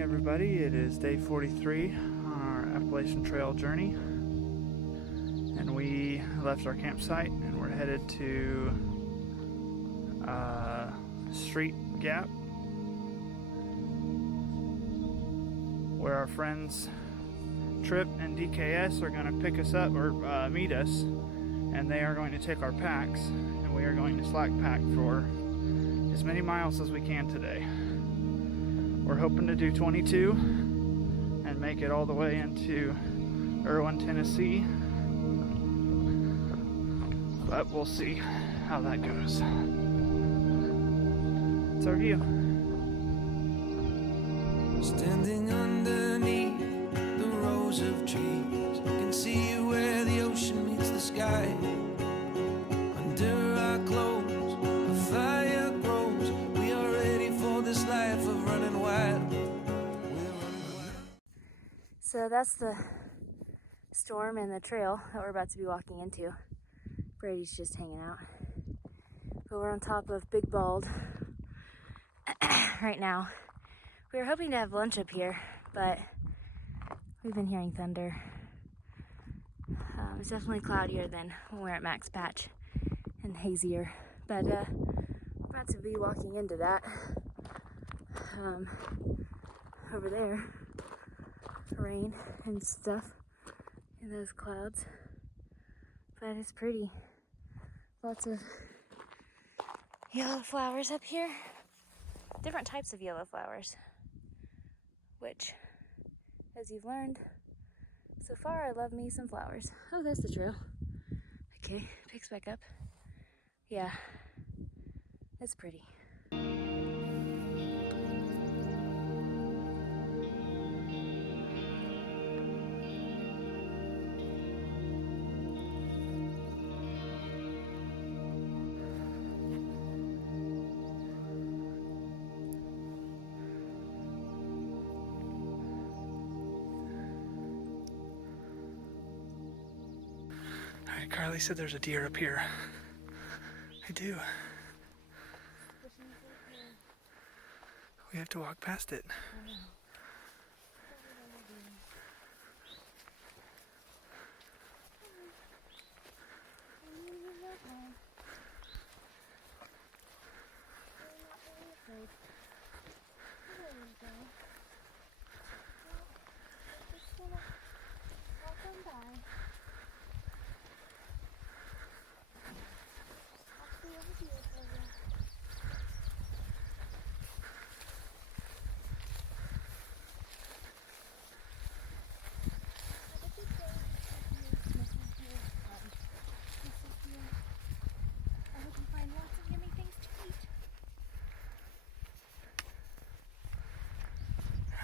morning, everybody. It is day 43 on our Appalachian Trail journey, and we left our campsite and we're headed to Street Gap, where our friends Trip and DKS are going to pick us up or meet us, and they are going to take our packs, and we are going to slack pack for as many miles as we can today. We're hoping to do 22 and make it all the way into Erwin, Tennessee, but we'll see how that goes. It's our view. Standing underneath the rows of trees, I can see where the ocean meets the sky. Under our clothes, a fire grows. We are ready for this life of running wild. So that's the storm and the trail that we're about to be walking into. Brady's just hanging out. But we're on top of Big Bald right now. We were hoping to have lunch up here, but we've been hearing thunder. It's definitely cloudier than when we're at Max Patch and hazier. But we're about to be walking into that over there. Rain and stuff in those clouds, but it's pretty. Lots of yellow flowers up here, different types of yellow flowers, which, as you've learned so far, I love me some flowers. Oh, that's the trail. Okay, picks back up. Yeah, it's pretty. Alright, Carly said there's a deer up here. I do. We have to walk past it.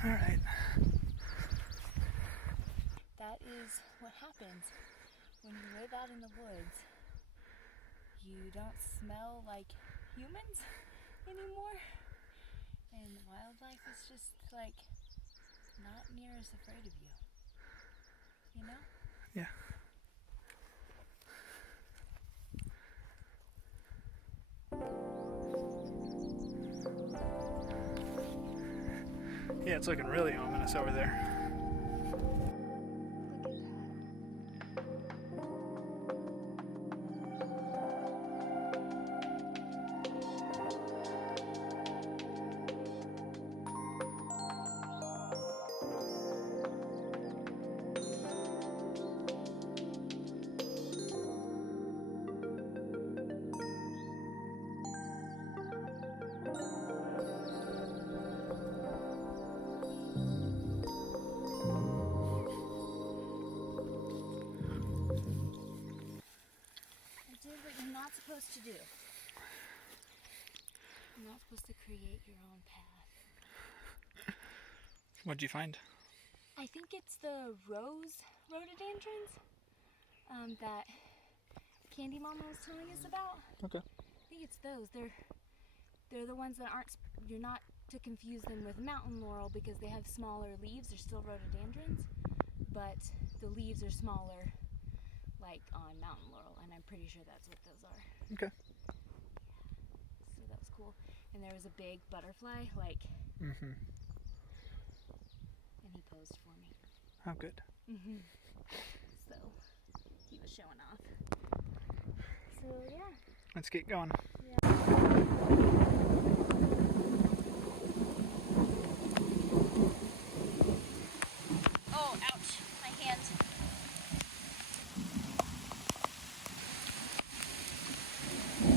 All right. That is what happens when you live out in the woods. You don't smell like humans anymore, and wildlife is just like not near as afraid of you. You know? Yeah. Yeah, it's looking really ominous over there. Supposed to do. You're not supposed to create your own path. What'd you find? I think it's the rose rhododendrons that Candy Mama was telling us about. Okay. I think it's those. They're the ones that aren't. You're not to confuse them with mountain laurel because they have smaller leaves. They're still rhododendrons, but the leaves are smaller, like on mountain laurel, and I'm pretty sure that's what those are. Okay. So that was cool. And there was a big butterfly, like Oh, good. So he was showing off. So yeah. Let's get going. Oh, ouch! My hand.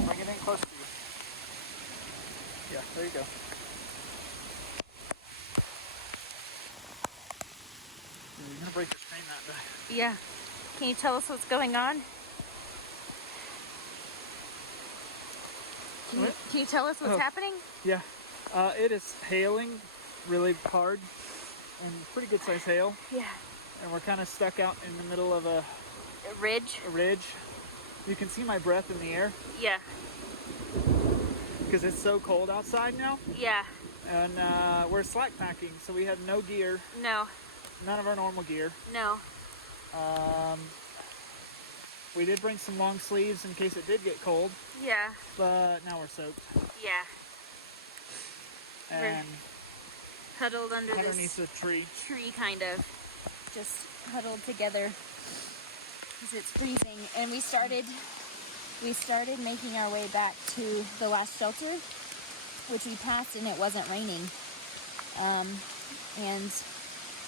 Bring it in close to you. Yeah, there you go. You're gonna break your screen that way. Yeah. Can you tell us what's going on? Can you tell us what's happening? Yeah. It is hailing really hard and pretty good size hail. Yeah. And we're kind of stuck out in the middle of a Ridge? ridge. You can see my breath in the air Yeah. because it's so cold outside now. Yeah. And we're slack packing, so we had no gear, No. none of our normal gear. No. We did bring some long sleeves in case it did get cold, Yeah. but now we're soaked. Yeah. And Huddled under underneath this the tree. tree, kind of. Just huddled together because it's freezing. And we started making our way back to the last shelter, which we passed, and it wasn't raining. And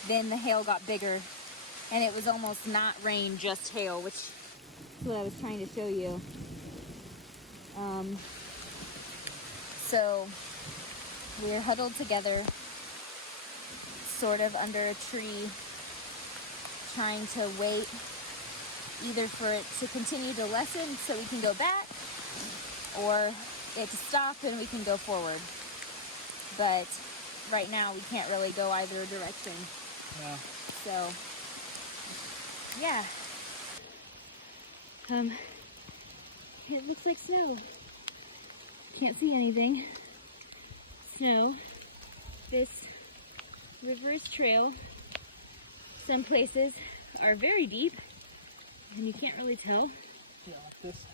then the hail got bigger, and it was almost not rain, just hail, which is what I was trying to show you. So we're huddled together, sort of under a tree, trying to wait either for it to continue to lessen so we can go back, or it to stop and we can go forward. But right now we can't really go either direction. Yeah. So yeah. It looks like snow. Can't see anything. Snow. This river's trail, some places are very deep and you can't really tell. Yeah, like this.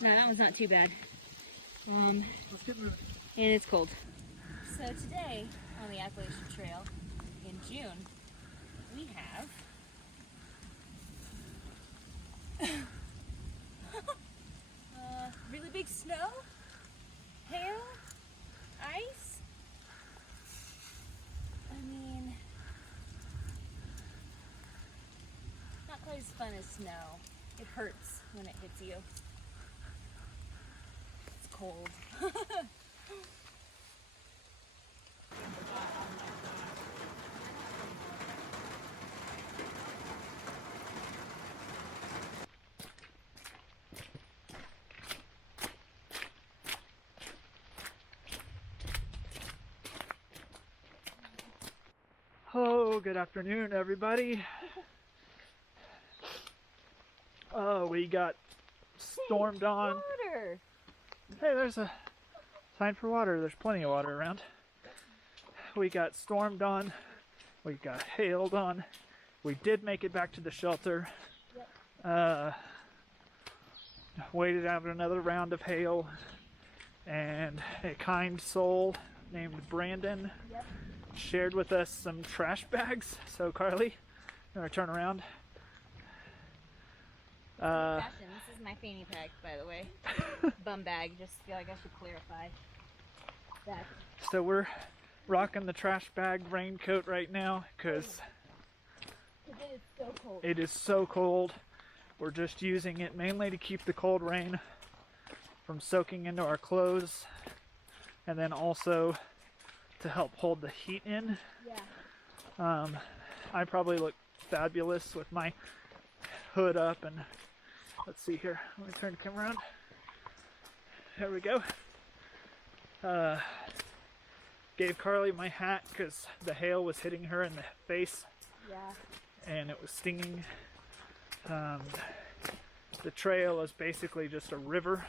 No, that one's not too bad. Let's get moving. And it's cold. So today on the Appalachian Trail in June, we have really big snow, hail, ice. I mean, not quite as fun as snow. It hurts when it hits you. It's cold. Oh, good afternoon, everybody. Oh, we got stormed on. Water. Hey, there's a sign for water. There's plenty of water around. We got stormed on. We got hailed on. We did make it back to the shelter. Waited out another round of hail. And a kind soul named Brandon shared with us some trash bags. So Carly, you want to turn around? Fashion. This is my fanny pack, by the way. Bum bag. Just feel like I should clarify that. So we're rocking the trash bag raincoat right now because it is so cold. it is so cold. We're just using it mainly to keep the cold rain from soaking into our clothes, and then also to help hold the heat in. Yeah. I probably look fabulous with my hood up, and let's see here. Let me turn the camera around. There we go. Gave Carly my hat because the hail was hitting her in the face. Yeah. And it was stinging. The trail is basically just a river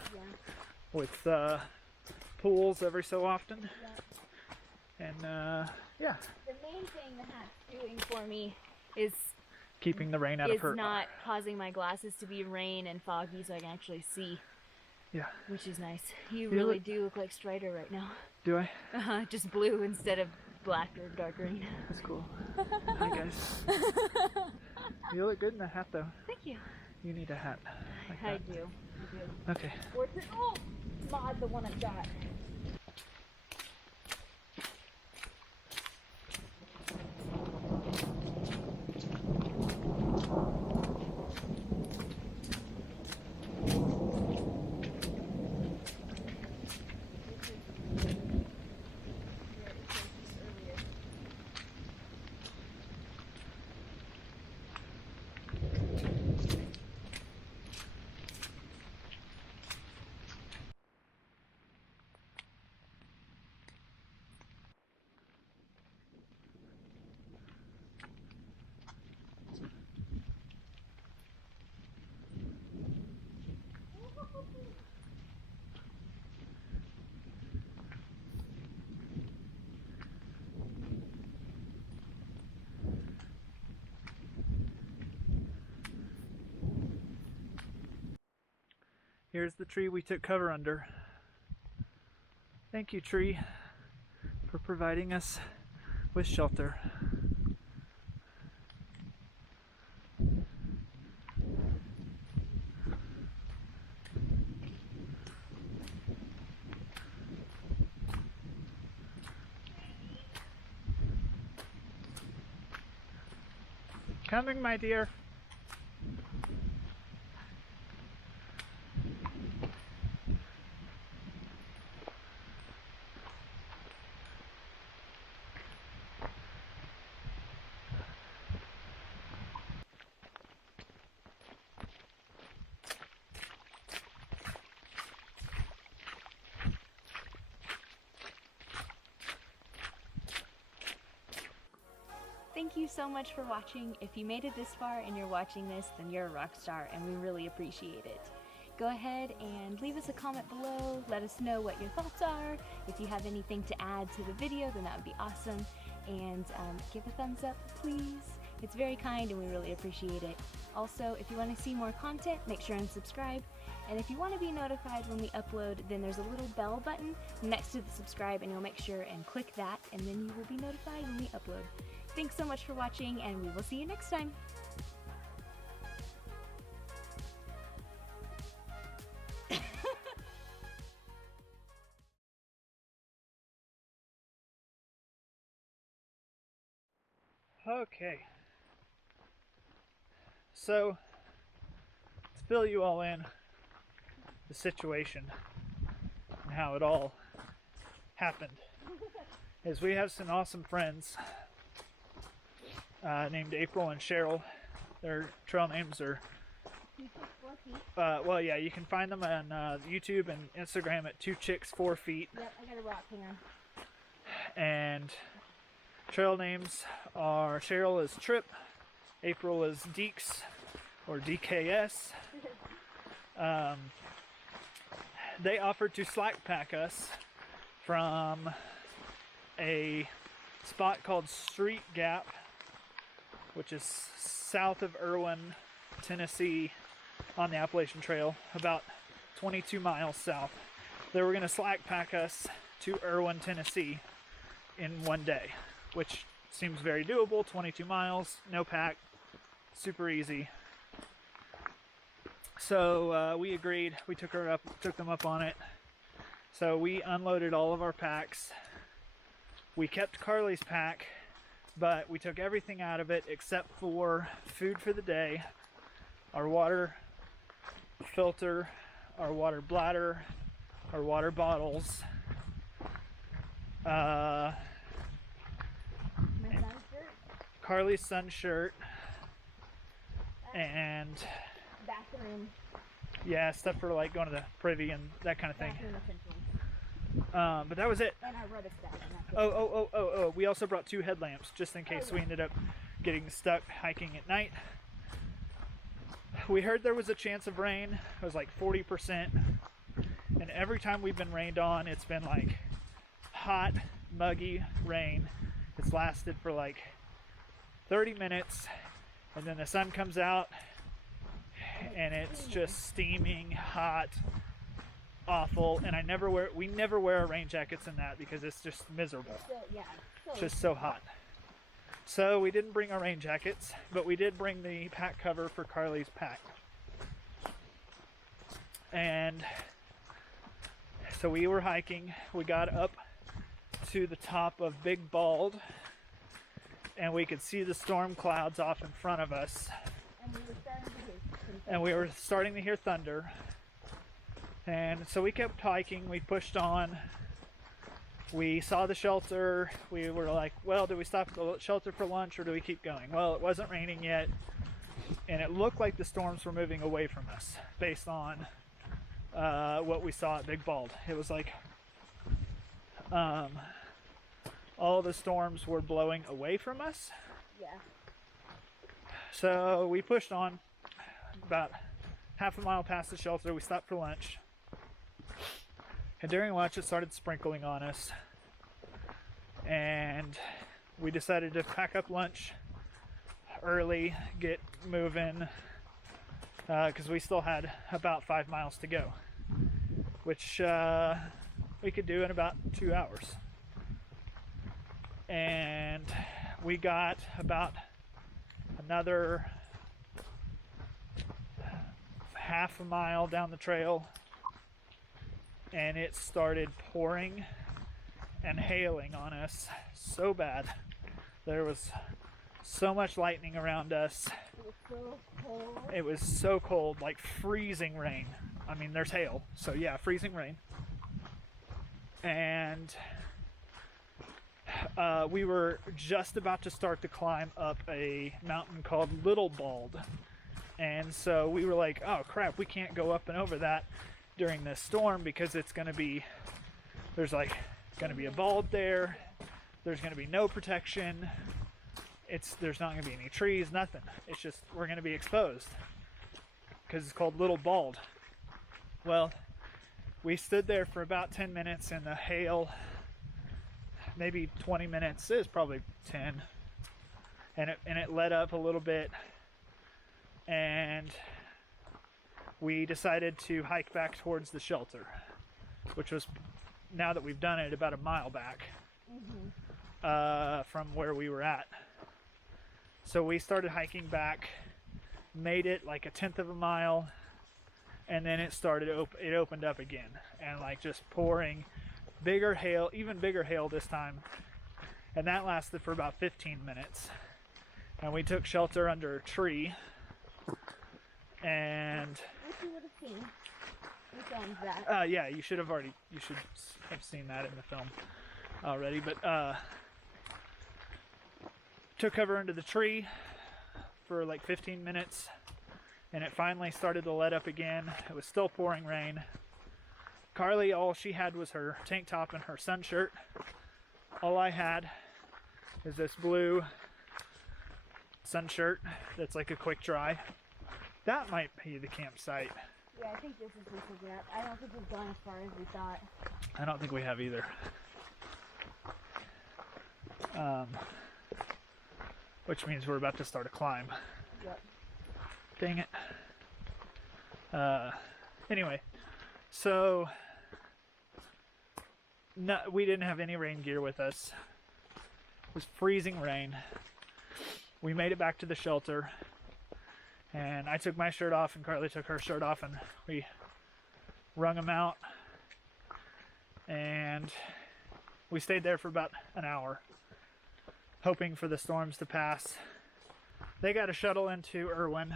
with pools every so often. Yeah. And yeah. The main thing the hat's doing for me is Keeping the rain out of her. not causing my glasses to be rain and foggy so I can actually see. Yeah. Which is nice. You really do look like Strider right now. Do I? Just blue instead of black or dark green. That's cool. Hi guys. You look good in the hat though. Thank you. You need a hat. Like I that. do. Okay. Or it's mod the one I've got. Here's the tree we took cover under. Thank you, tree, for providing us with shelter. Coming, my dear. Thank you so much for watching. If you made it this far and you're watching this, then you're a rock star and we really appreciate it. Go ahead and leave us a comment below. Let us know what your thoughts are. If you have anything to add to the video, then that would be awesome. And give a thumbs up, please. It's very kind and we really appreciate it. Also, if you want to see more content, make sure and subscribe. And if you want to be notified when we upload, then there's a little bell button next to the subscribe, and you'll make sure and click that, and then you will be notified when we upload. Thanks so much for watching, and we will see you next time. Okay. So, to fill you all in, the situation and how it all happened is we have some awesome friends named April and Cheryl. Their trail names are well, yeah, you can find them on YouTube and Instagram at 2 Chicks 4 Feet. Yep, I got a rock hanger. And trail names are, Cheryl is Trip, April is Deeks or DKS. They offered to slack pack us from a spot called Street Gap, which is south of Erwin, Tennessee, on the Appalachian Trail, about 22 miles south. They were going to slack pack us to Erwin, Tennessee in one day, which seems very doable. 22 miles, no pack, super easy. So we agreed. We took them up on it. So we unloaded all of our packs. We kept Carly's pack, but we took everything out of it except for food for the day, our water filter, our water bladder, our water bottles, Carly's sun shirt, and Bathroom. yeah, stuff for like going to the privy and that kind of thing. Bathroom essentials. But that was it. And our rudderstaff. Oh, we also brought 2 headlamps just in case we ended up getting stuck hiking at night. We heard there was a chance of rain. It was like 40%. And every time we've been rained on, it's been like hot, muggy rain. It's lasted for like 30 minutes, and then the sun comes out and it's just steaming hot, awful, and we never wear our rain jackets in that because it's just miserable. It's just so hot. So we didn't bring our rain jackets, but we did bring the pack cover for Carly's pack. And so we were hiking. We got up to the top of Big Bald, and we could see the storm clouds off in front of us. And we were starting to hear thunder. And so we kept hiking. We pushed on. We saw the shelter. We were like, well, do we stop at the shelter for lunch or do we keep going? Well, it wasn't raining yet, and it looked like the storms were moving away from us based on what we saw at Big Bald. It was like all the storms were blowing away from us. Yeah. So we pushed on about half a mile past the shelter. We stopped for lunch. And during lunch, it started sprinkling on us. And we decided to pack up lunch early, get moving, because we still had about 5 miles to go, which we could do in about 2 hours. And we got about another half a mile down the trail, and it started pouring and hailing on us so bad. There was so much lightning around us. It was so cold. It was so cold, like freezing rain. I mean, there's hail, so yeah, freezing rain. And we were just about to start to climb up a mountain called Little Bald. And so we were like, oh crap, we can't go up and over that during this storm because it's going to be, there's like going to be a bald there. There's going to be no protection. There's not going to be any trees, nothing. It's just, we're going to be exposed because it's called Little Bald. Well, we stood there for about 10 minutes in the hail, maybe 20 minutes. It was probably 10. And it let up a little bit. And we decided to hike back towards the shelter, which was, now that we've done it, about a mile back from where we were at. So we started hiking back, made it like a 1/10 of a mile, and then it opened up again, and like just pouring bigger hail, even bigger hail this time, and that lasted for about 15 minutes. And we took shelter under a tree. And Which you would have seen. We filmed that. yeah, you should have seen that in the film already. But took cover under the tree for like 15 minutes, and it finally started to let up again. It was still pouring rain. Carly, all she had was her tank top and her sun shirt. All I had is this blue sun shirt that's like a quick dry. That might be the campsite. Yeah, I think this is the gap. I don't think we've gone as far as we thought. I don't think we have either. Which means we're about to start a climb. Yep. Dang it. Anyway, so we didn't have any rain gear with us. It was freezing rain. We made it back to the shelter. And I took my shirt off, and Carly took her shirt off, and we wrung them out. And we stayed there for about an hour, hoping for the storms to pass. They got a shuttle into Irwin,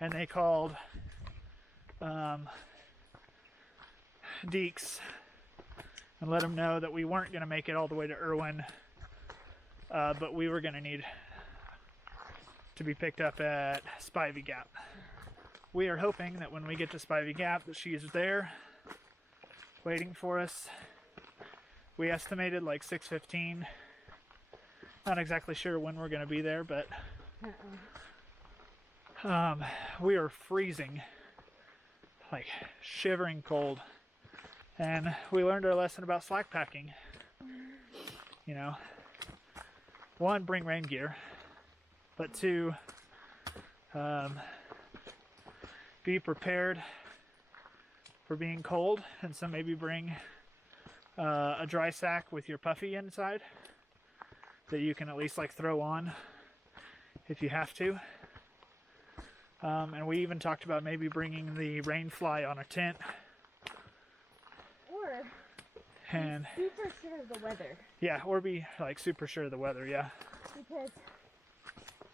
and they called Deeks and let them know that we weren't going to make it all the way to Irwin, but we were going to need to be picked up at Spivey Gap. We are hoping that when we get to Spivey Gap that she is there waiting for us. We estimated like 6:15. Not exactly sure when we're going to be there, but we are freezing, like shivering cold. And we learned our lesson about slack packing. You know, one, bring rain gear. But two, be prepared for being cold, and so maybe bring a dry sack with your puffy inside that you can at least like throw on if you have to. And we even talked about maybe bringing the rain fly on a tent. Or And super sure of the weather. yeah, or be like super sure of the weather, yeah. Because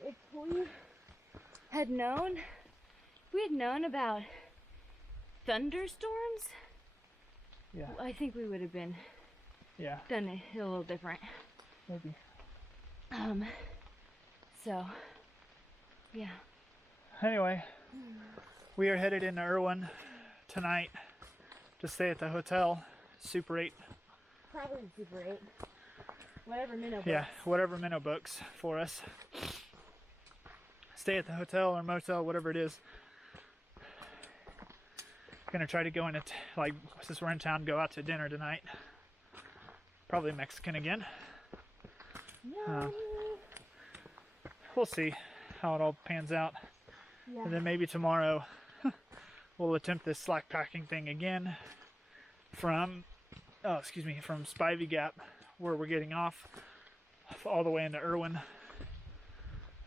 if we had known about thunderstorms, Yeah. I think we would have been Yeah, done it a little different. maybe. So yeah. Anyway, we are headed into Irwin tonight to stay at the hotel, Super 8. Probably Super 8. Whatever minnow. Yeah, whatever Minnow books for us. Stay at the hotel or motel, whatever it is. Gonna try to go in like, since we're in town, go out to dinner tonight. Probably Mexican again. We'll see how it all pans out. Yeah. And then maybe tomorrow we'll attempt this slack packing thing again from Spivey Gap, where we're getting off, all the way into Irwin.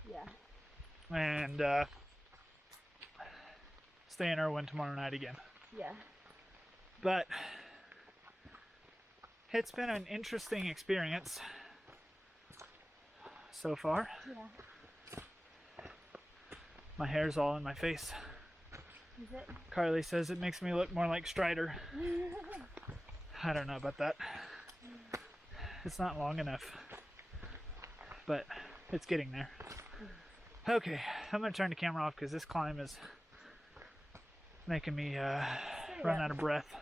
Yeah. And stay in Irwin tomorrow night again. Yeah. But it's been an interesting experience so far. Yeah. My hair's all in my face. Is it? Carly says it makes me look more like Strider. I don't know about that. It's not long enough, but it's getting there. Okay, I'm gonna turn the camera off because this climb is making me run out of breath.